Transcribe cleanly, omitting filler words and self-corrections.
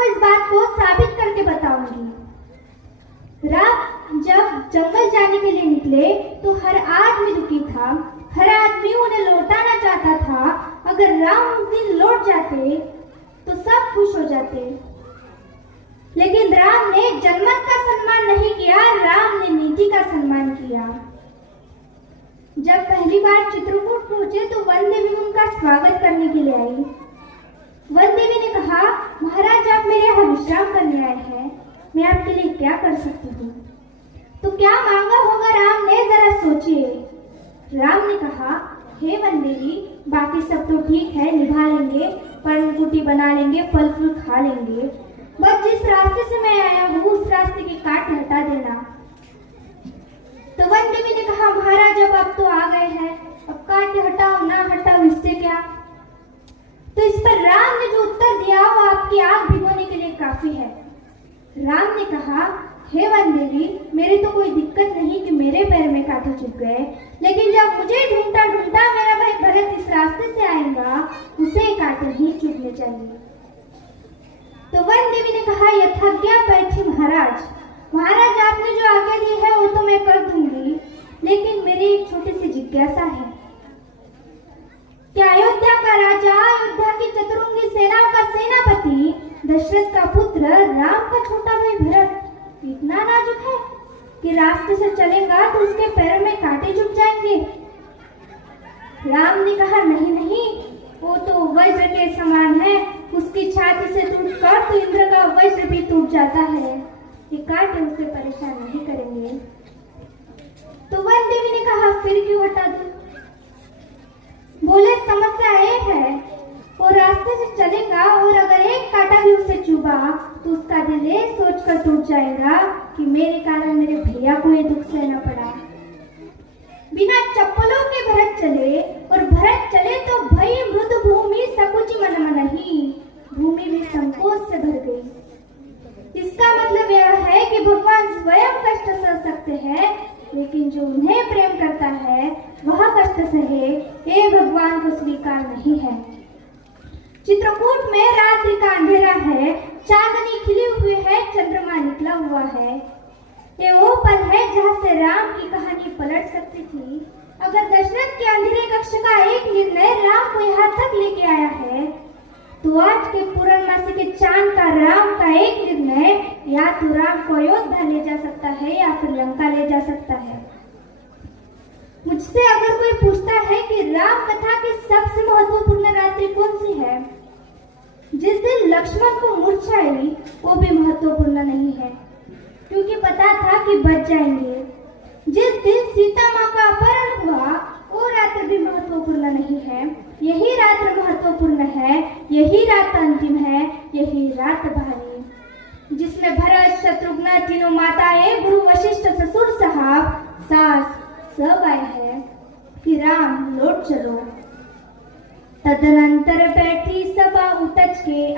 आपको इस बात को साबित करके बताऊंगी। राम जब जंगल जाने के लिए निकले तो हर आदमी दुखी था, हर आदमी उन्हें लौटाना चाहता था। अगर राम उस दिन लौट जाते तो सब खुश हो जाते, लेकिन राम ने जनमत का सम्मान नहीं किया, राम ने नीति का सम्मान किया। जब पहली बार चित्रकूट पहुंचे तो वन देवी उनका स्वागत करने के लिए आई। वन देवी ने कहा, महाराज आप मेरे यहाँ विश्राम करने आए हैं, मैं आपके लिए क्या कर सकती हूँ? तो क्या मांगा होगा राम ने, जरा सोचिए। राम ने कहा, हे वन देवी, बाकी सब तो ठीक है, निभा लेंगे, पर्णकुटी बना लेंगे, फल फूल खा लेंगे, बस जिस रास्ते से मैं आया हूँ उस रास्ते के काट हटा देना। तो वन देवी ने कहा, महाराज अब आप तो आ गए हैं, अब काट हटाओ ना हटाओ इससे क्या। तो इस पर राम ने जो उत्तर दिया वो आपकी आग भिगोने के लिए काफी है। राम ने कहा, हे वन देवी, मेरे तो कोई दिक्कत नहीं कि मेरे पैर में कांटे चुभ गए, लेकिन जब मुझे ढूंढता ढूंढता मेरा भाई भरत इस रास्ते से आएगा उसे कांटे नहीं चुभने चाहिए। तो वन देवी ने कहा, यथाज्ञा पैठी महाराज, महाराज आपने जो आज्ञा दी है वो तो मैं कर दूंगी, लेकिन मेरी एक छोटी सी जिज्ञासा है। क्या अयोध्या का राजा, अयोध्या की चतुरंगी सेनाओं का सेनापति, दशरथ का पुत्र, राम का छोटा भाई भरत इतना नाजुक है कि रास्ते से चलेगा तो उसके पैर में कांटे चुभ जाएंगे? राम ने कहा, नहीं नहीं, वो तो वज्र के समान है, उसकी छाती से टूटकर तो इंद्र का वज्र भी टूट जाता है, ये कांटे उसे परेशान नहीं करेंगे। तो वन देवी ने कहा, फिर क्यों हटा दूं? बोले, समस्या एक है, वो रास्ते से चलेगा और अगर एक कांटा भी उसे चुभा तो उसका दिल ये सोचकर टूट जाएगा कि मेरे कारण मेरे भैया को ये दुख सहना पड़ा। बिना चप्पलों के भरत चले और भरत चले तो भई मृद भूमि सकुचि मन मनहि, भूमि भी संकोच से भर गई। इसका मतलब यह है कि भगवान स्वयं कष्ट सह सकते हैं, लेकिन जो उन्हें प्रेम करता है वह कष्ट सहे ये भगवान को स्वीकार नहीं है। चित्रकूट में रात्रि का अंधेरा है, चांदनी खिली हुई है, चंद्रमा निकला हुआ है। ये वो पल है जहाँ से राम की कहानी पलट सकती थी। अगर दशरथ के अंधेरे कक्ष का एक निर्णय राम को यहाँ तक लेके आया है, तो आज के पूर्णमासी के चांद का राम का एक निर्णय या तो राम को अयोध्या ले जा सकता है या फिर लंका ले जा सकता है। मुझसे अगर कोई पूछता है कि राम कथा की सबसे महत्वपूर्ण रात्रि कौन सी है, जिस दिन लक्ष्मण को मूर्छा आई वो भी महत्वपूर्ण नहीं है, क्योंकि पता था कि बच जाएंगे। जिस दिन सीता माँ का अपहरण हुआ वो रात्र भी महत्वपूर्ण नहीं है, यही रात्र महत्वपूर्ण है, यही रात अंतिम है, यही रात भारी, जिसमें भरत, शत्रुघ्न, तीनों माताएं, गुरु वशिष्ठ, ससुर साहब, सास सब आए हैं कि राम लौट चलो। तदनंतर बैठी सभा उतज के